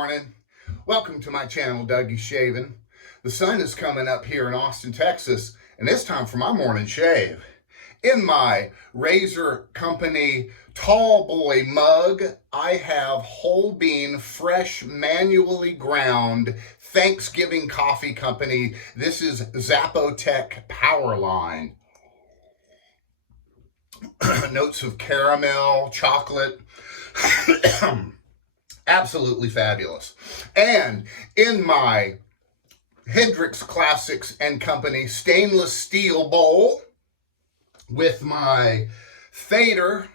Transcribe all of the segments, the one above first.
morning. Welcome to my channel, Dougie'shavin. The sun is coming up here in Austin, Texas, and it's time for my morning shave. In my Razor Company Tall Boy mug, I have whole bean, fresh, manually ground Thanksgiving Coffee Company. This is Zapotec Powerline. Notes of caramel, chocolate. Absolutely fabulous. And in my Hendrix Classics and Company stainless steel bowl with my Thayers,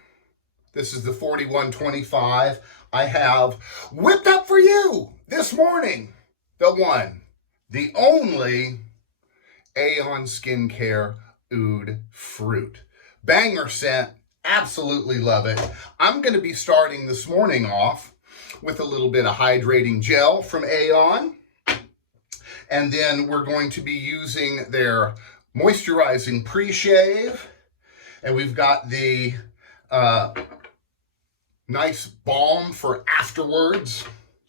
this is the 4125, I have whipped up for you this morning the one, the only Aion Skincare Oud Fruit. Banger scent, absolutely love it. I'm going to be starting this morning off with a little bit of hydrating gel from Aion. And then we're going to be using their moisturizing pre-shave. And we've got the nice balm for afterwards.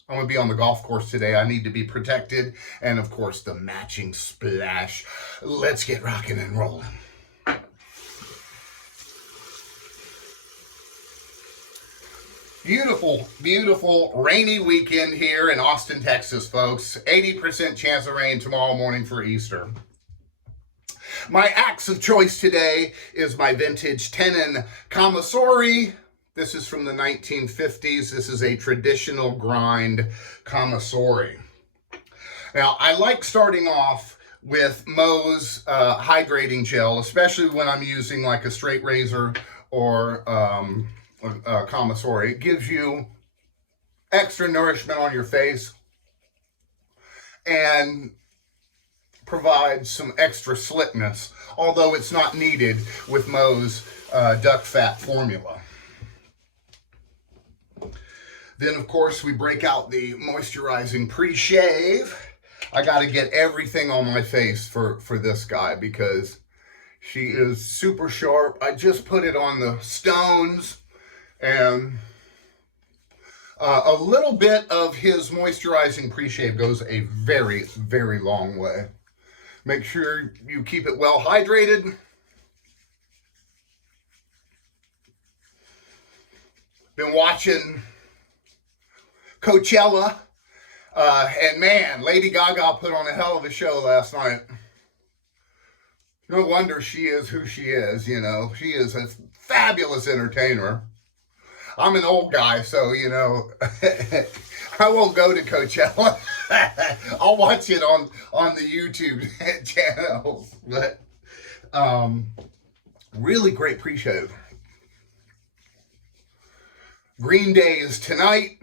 I'm going to be on the golf course today. I need to be protected. And of course, the matching splash. Let's get rocking and rolling. Beautiful, beautiful rainy weekend here in Austin, Texas, folks. 80% chance of rain tomorrow morning for Easter. My axe of choice today is my vintage Tennin Kamisori. This is from the 1950s. This is a traditional grind Kamisori. Now, I like starting off with Moe's hydrating gel, especially when I'm using like a straight razor or Kamisori. It gives you extra nourishment on your face and provides some extra slickness, although it's not needed with Moe's duck fat formula. Then, of course, we break out the moisturizing pre-shave. I got to get everything on my face for this guy because she is super sharp. I just put it on the stones. And a little bit of his moisturizing pre-shave goes a very, very long way. Make sure you keep it well hydrated. Been watching Coachella. And man, Lady Gaga put on a hell of a show last night. No wonder she is who she is, you know. She is a fabulous entertainer. I'm an old guy, so, you know, I won't go to Coachella. I'll watch it on the YouTube channels. But really great pre-shave. Green Day is tonight.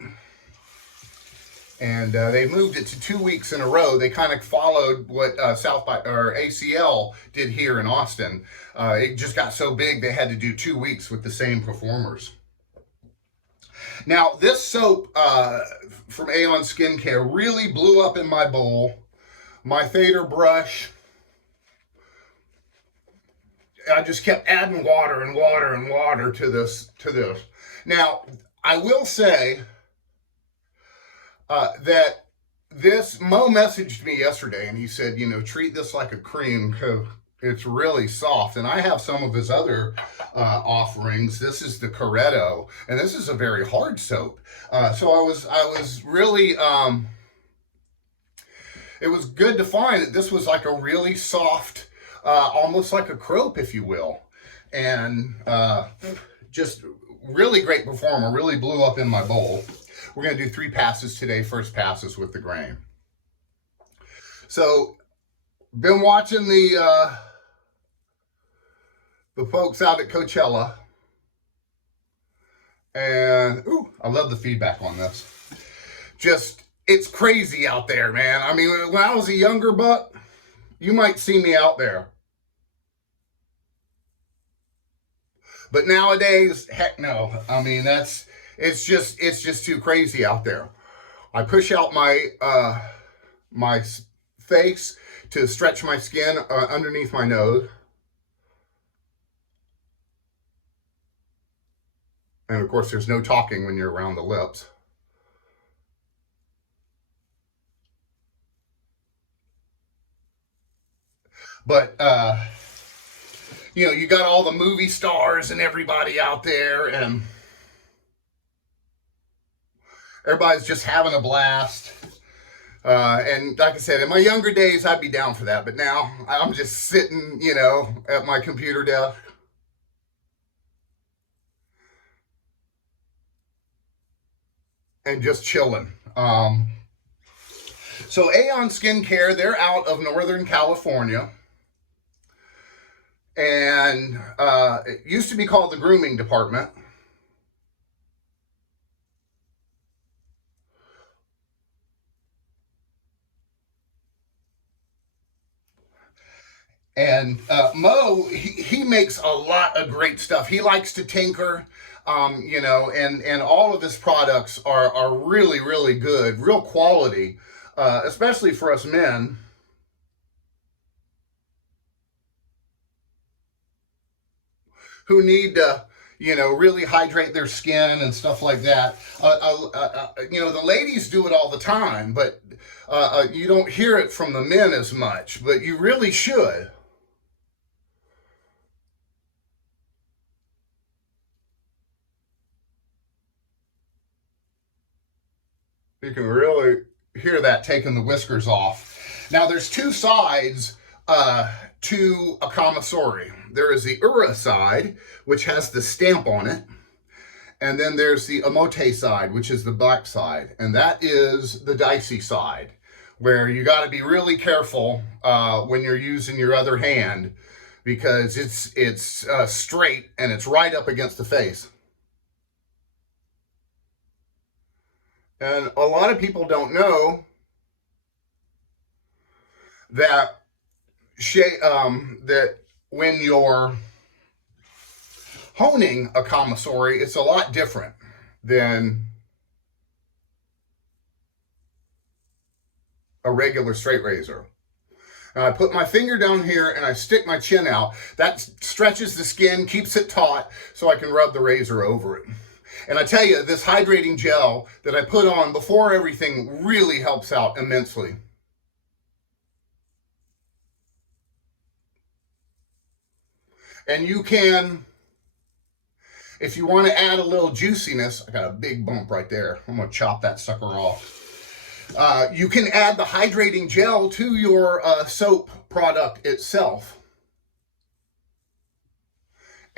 And they moved it to 2 weeks in a row. They kind of followed what South by or ACL did here in Austin. It just got so big they had to do 2 weeks with the same performers. Now, this soap from Aion Skincare really blew up in my bowl. My Thayers brush, I just kept adding water and water and water to this. Now, I will say that this, Mo messaged me yesterday and he said, you know, treat this like a cream because it's really soft. And I have some of his other offerings. This is the Coretto, and this is a very hard soap. So I was really, it was good to find that this was like a really soft, almost like a crope, if you will. And just really great performer, really blew up in my bowl. We're going to do 3 passes today. First pass is with the grain. So, been watching the folks out at Coachella. And, ooh, I love the feedback on this. Just, it's crazy out there, man. I mean, when I was a younger buck, you might see me out there. But nowadays, heck no. I mean, it's just too crazy out there. I push out my my face to stretch my skin underneath my nose. And of course, there's no talking when you're around the lips. But, you know, you got all the movie stars and everybody out there, and everybody's just having a blast. And like I said, in my younger days, I'd be down for that. But now I'm just sitting, you know, at my computer desk. And just chilling. So Aion Skincare, they're out of Northern California. And it used to be called the grooming department. And Mo, he makes a lot of great stuff. He likes to tinker, you know, and all of his products are really, really good, real quality, especially for us men. Who need to, you know, really hydrate their skin and stuff like that. You know, the ladies do it all the time, but you don't hear it from the men as much, but you really should. You can really hear that taking the whiskers off. Now, there's two sides to a Kamisori. There is the Ura side, which has the stamp on it. And then there's the Emote side, which is the black side. And that is the dicey side, where you got to be really careful when you're using your other hand, because it's straight and it's right up against the face. And a lot of people don't know that that when you're honing a Kamisori, it's a lot different than a regular straight razor. Now I put my finger down here and I stick my chin out. That stretches the skin, keeps it taut, so I can rub the razor over it. And I tell you, this hydrating gel that I put on before everything really helps out immensely. And you can, if you want to add a little juiciness, I got a big bump right there. I'm going to chop that sucker off. You can add the hydrating gel to your soap product itself.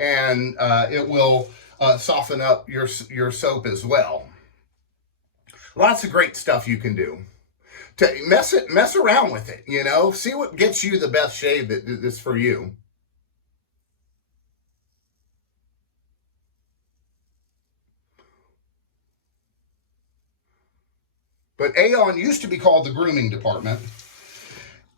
And it will soften up your soap as well. Lots of great stuff you can do. To mess around with it, you know. See what gets you the best shave that is for you. But Aion used to be called the grooming department.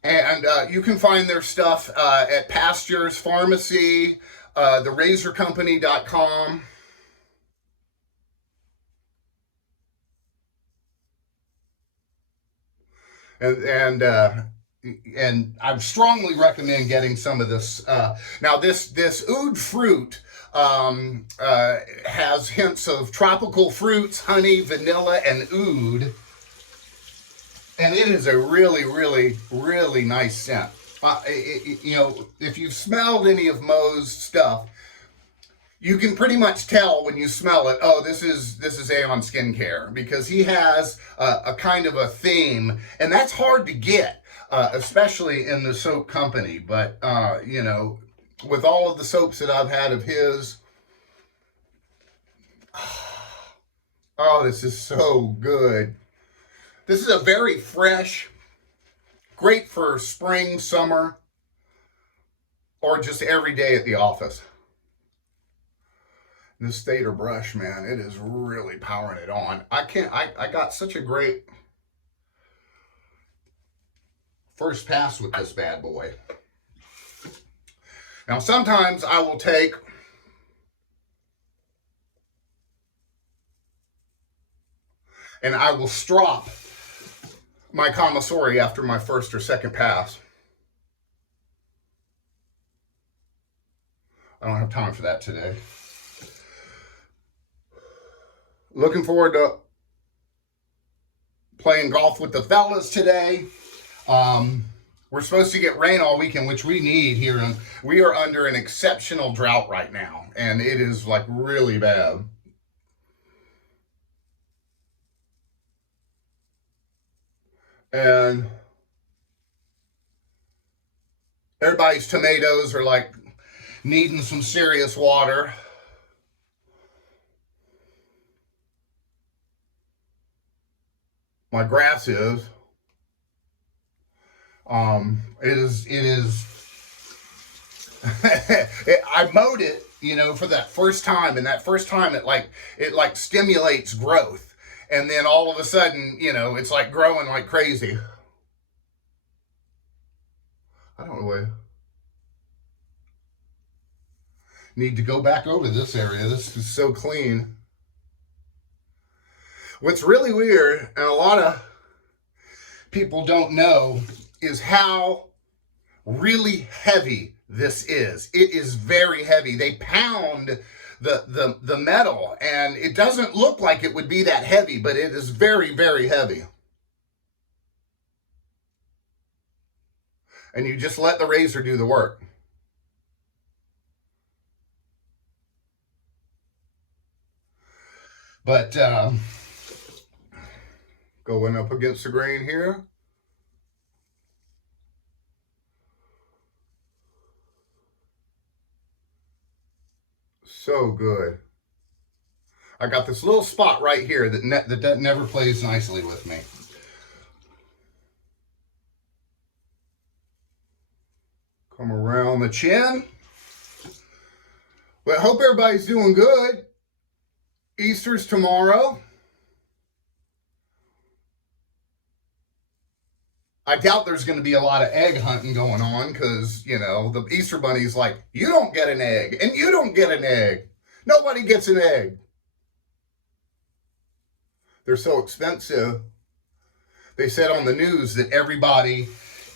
And you can find their stuff at Pastures Pharmacy, therazorcompany.com. And I strongly recommend getting some of this. Now, this oud fruit has hints of tropical fruits, honey, vanilla, and oud. And it is a really, really, really nice scent. You know, if you've smelled any of Mo's stuff, you can pretty much tell when you smell it, oh, this is Aion Skincare, because he has a kind of a theme, and that's hard to get, especially in the soap company. But, you know, with all of the soaps that I've had of his, oh, this is so good. This is a very fresh, great for spring, summer, or just every day at the office. This Thayers brush, man, it is really powering it on. I got such a great first pass with this bad boy. Now, sometimes I will take and I will strop my Kamisori after my first or second pass. I don't have time for that today. Looking forward to playing golf with the fellas today. We're supposed to get rain all weekend, which we need here. We are under an exceptional drought right now, and it is like really bad. And everybody's tomatoes are like needing some serious water. My grass is. It is. I mowed it, you know, for that first time, and that first time it like stimulates growth, and then all of a sudden, you know, it's like growing like crazy. I don't know where. Need to go back over this area. This is so clean. What's really weird, and a lot of people don't know, is how really heavy this is. It is very heavy. They pound the metal, and it doesn't look like it would be that heavy, but it is very, very heavy. And you just let the razor do the work. But going up against the grain here. So good. I got this little spot right here that never plays nicely with me. Come around the chin. But I hope everybody's doing good. Easter's tomorrow. I doubt there's going to be a lot of egg hunting going on because, you know, the Easter Bunny's like, you don't get an egg, and you don't get an egg. Nobody gets an egg. They're so expensive. They said on the news that everybody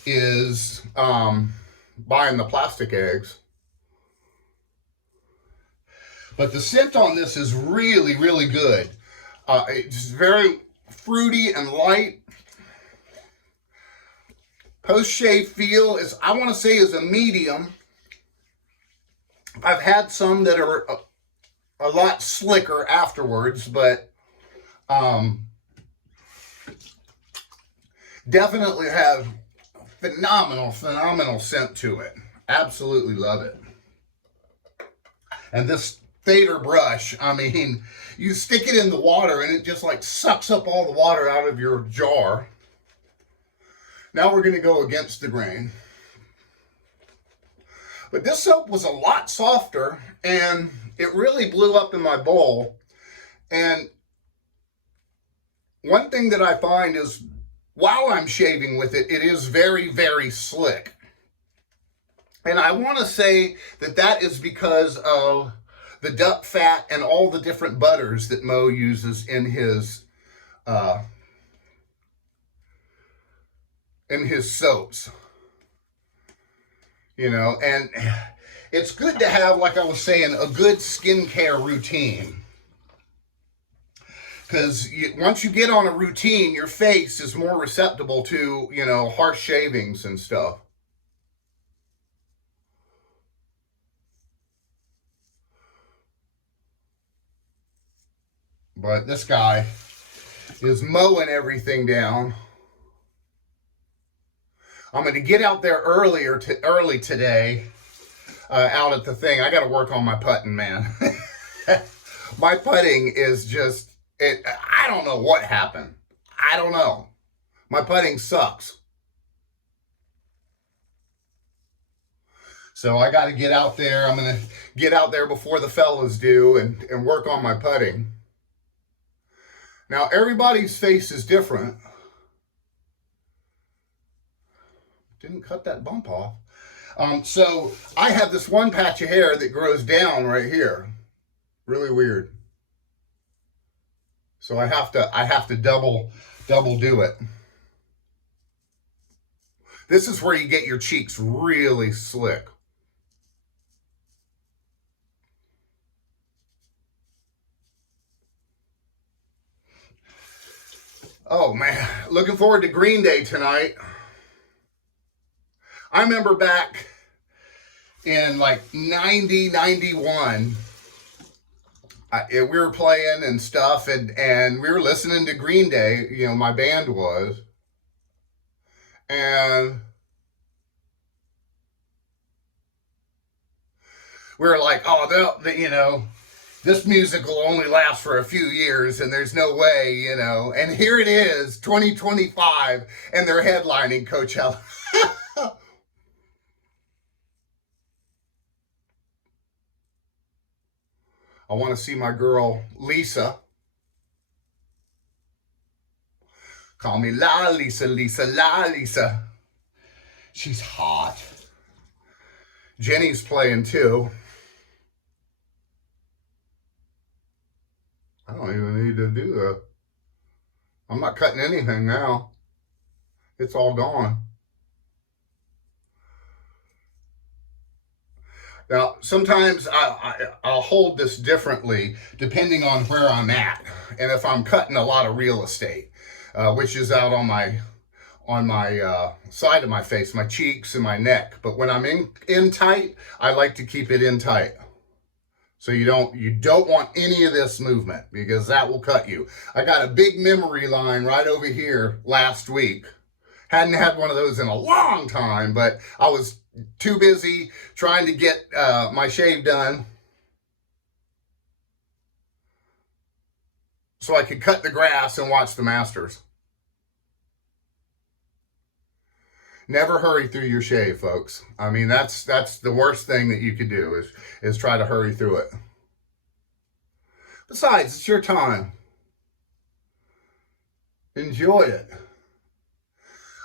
is buying the plastic eggs. But the scent on this is really, really good. It's very fruity and light. Post-shave feel is, I want to say, is a medium. I've had some that are a lot slicker afterwards, but definitely have phenomenal scent to it. Absolutely love it. And this Thayers brush, I mean, you stick it in the water and it just like sucks up all the water out of your jar. Now we're going to go against the grain. But this soap was a lot softer, and it really blew up in my bowl. And one thing that I find is, while I'm shaving with it, it is very, very slick. And I want to say that that is because of the duck fat and all the different butters that Mo uses in his soaps. You know, and it's good to have, like I was saying, a good skincare routine. Because once you get on a routine, your face is more receptible to, you know, harsh shavings and stuff. But this guy is mowing everything down. I'm going to get out there early today, out at the thing. I got to work on my putting, man. My putting is just, I don't know what happened. I don't know. My putting sucks. So I got to get out there. I'm going to get out there before the fellas do and work on my putting. Now, everybody's face is different. Didn't cut that bump off. So I have this one patch of hair that grows down right here. Really weird. So I have to double do it. This is where you get your cheeks really slick. Oh man, looking forward to Green Day tonight. I remember back in like 90, 91, we were playing and stuff, and we were listening to Green Day, you know, my band was. And we were like, oh, you know, this music will only last for a few years and there's no way, you know. And here it is, 2025, and they're headlining Coachella. I want to see my girl, Lisa. Call me La Lisa, Lisa, La Lisa. She's hot. Jenny's playing too. I don't even need to do that. I'm not cutting anything now. It's all gone. Now, sometimes I'll hold this differently depending on where I'm at and if I'm cutting a lot of real estate, which is out on my side of my face, my cheeks and my neck. But when I'm in tight, I like to keep it in tight. So you don't want any of this movement because that will cut you. I got a big memory line right over here last week. Hadn't had one of those in a long time, but I was too busy trying to get my shave done so I could cut the grass and watch the Masters. Never hurry through your shave, folks. I mean, that's the worst thing that you could do is try to hurry through it. Besides, it's your time. Enjoy it.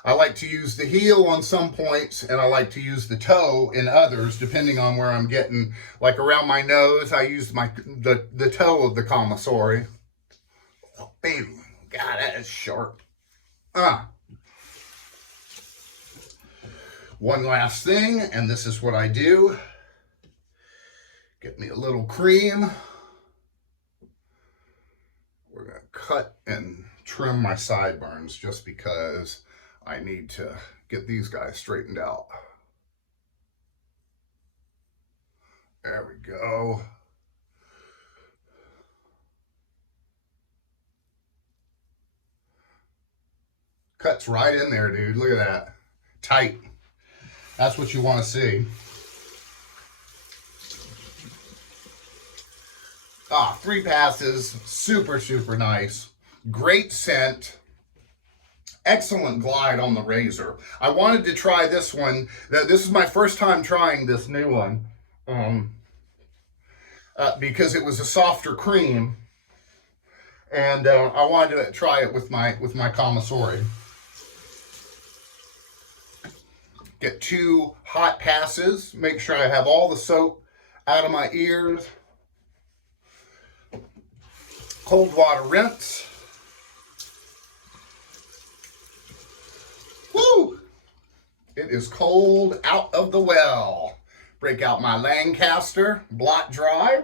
I like to use the heel on some points, and I like to use the toe in others, depending on where I'm getting. Like around my nose, I use the toe of the Kamisori. Oh, baby, God, that is sharp. One last thing, and this is what I do. Get me a little cream. We're going to cut and trim my sideburns just because I need to get these guys straightened out. There we go. Cuts right in there, dude. Look at that. Tight. That's what you want to see. 3 passes. Super, super nice. Great scent. Excellent glide on the razor. I wanted to try this one. This is my first time trying this new one. Because it was a softer cream. And I wanted to try it with my Kamisori. Get 2 hot passes. Make sure I have all the soap out of my ears. Cold water rinse. Woo! It is cold out of the well. Break out my Lancaster blot dry.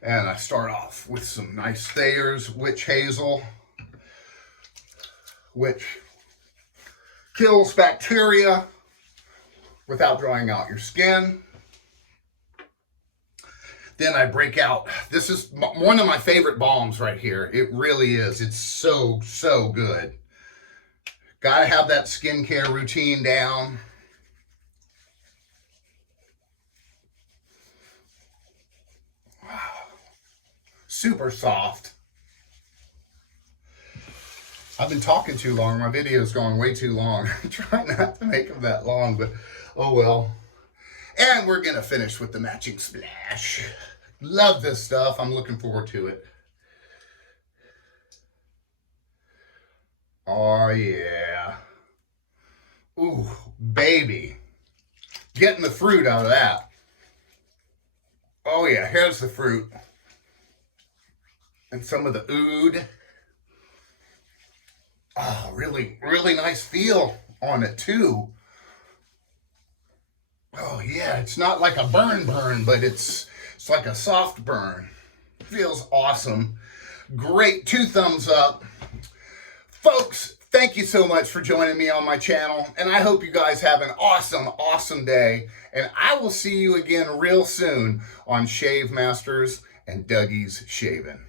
And I start off with some nice Thayers witch hazel, which kills bacteria without drying out your skin. Then I break out, this is one of my favorite balms right here. It really is. It's so, so good. Gotta have that skincare routine down. Super soft. I've been talking too long. My video's going way too long. I'm trying not to make them that long, but oh well. And we're gonna finish with the matching splash. Love this stuff. I'm looking forward to it. Oh yeah. Ooh, baby. Getting the fruit out of that. Oh yeah, here's the fruit. And some of the oud. Oh, really, really nice feel on it too. Oh yeah, it's not like a burn, but it's like a soft burn. Feels awesome. Great, 2 thumbs up. Folks, thank you so much for joining me on my channel, and I hope you guys have an awesome day, and I will see you again real soon on Shave Masters and Dougie's Shavin'.